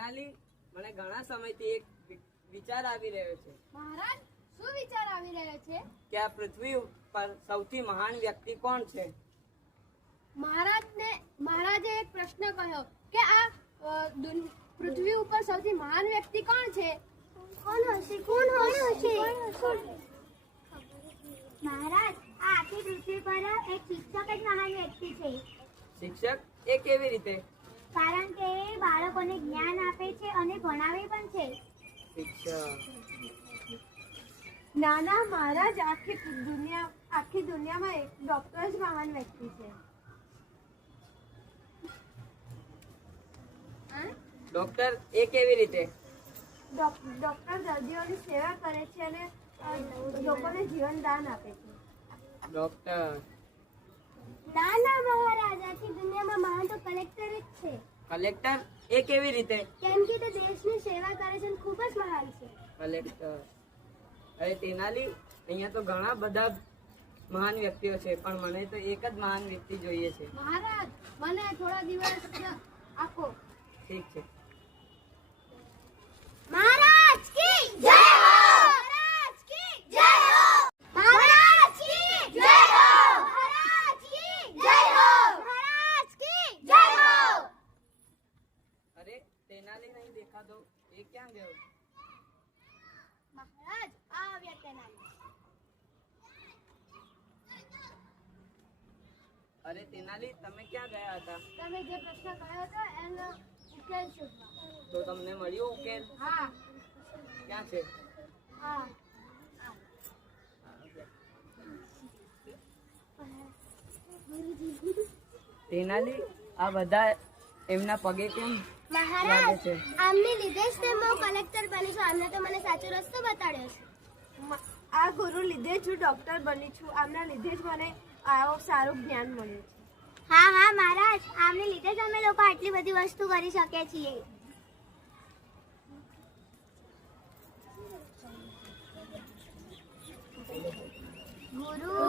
તેનાલી મને ઘણા સમયથી એક વિચાર આવી રહ્યો છે. મહારાજ શું વિચાર આવી રહ્યો છે? કે આ પૃથ્વી ઉપર સૌથી મહાન વ્યક્તિ કોણ છે? મહારાજને મહારાજે એક પ્રશ્ન કહ્યો કે આ પૃથ્વી ઉપર સૌથી મહાન વ્યક્તિ કોણ છે? કોણ હશે? કોણ હશે? મહારાજ આ આખી પૃથ્વી પર એક શિક્ષક જ મહાન વ્યક્તિ છે. શિક્ષક એ કેવી રીતે? કારણ કે બાળકોને જ્ઞાન આપે છે અને ભણાવે પણ છે. નાના મહારાજ આખી દુનિયા આખી દુનિયામાં એક ડોક્ટર જ મહાન વ્યક્તિ છે. ડોક્ટર એ કેવી રીતે? ડોક- ડોક્ટર દર્દીઓની સેવા કરે છે અને લોકોને જીવન દાન આપે છે. ડોક્ટર ના ના મહારાજ આખી દુનિયામાં મહાન તો કલેક્ટર જ છે. કલેક્ટર એ કેવી રીતે? કેમ કે તે દેશની સેવા કરે છે ખૂબ જ મહાન છે. કલેક્ટર. અરે તેનાલી અહીંયા તો ઘણા બધા મહાન વ્યક્તિઓ છે પણ મને તો એક જ મહાન વ્યક્તિ જોઈએ છે. મહારાજ મને થોડા દિવસ આપો. ઠીક છે મહારાજ કી જય હો મહારાજ કી જય હો મહારાજ કી જય હો મહારાજ કી જય હો મહારાજ કી જય હો અરે તેનાલી નહીં દેખાતો એ ક્યાં ગયો મહારાજ આ આવ્યા તેનાલી અરે તેનાલી તમે ક્યાં ગયા હતા તમે જે પ્રશ્ન કહ્યો હતો એનો ઉકેલ શોધવા તો તમને મળ્યો ઉકેલ હા ક્યાં છે હા તેનાલી આ બધા એમના પગે કેમ લાગે મહારાજ આમની લીધે જ તે હું કલેક્ટર બની છું. આમને તો મને સાચો રસ્તો બતાડ્યો છે. આ ગુરુ લીધે જ હું ડોક્ટર બની છું. આમના લીધે જ મને આવો સારું જ્ઞાન મળ્યું છે. હા હા મહારાજ. આમને લીધે જ અમે લોકો આટલી બધી વસ્તુ કરી શકીએ છીએ. ગુરુ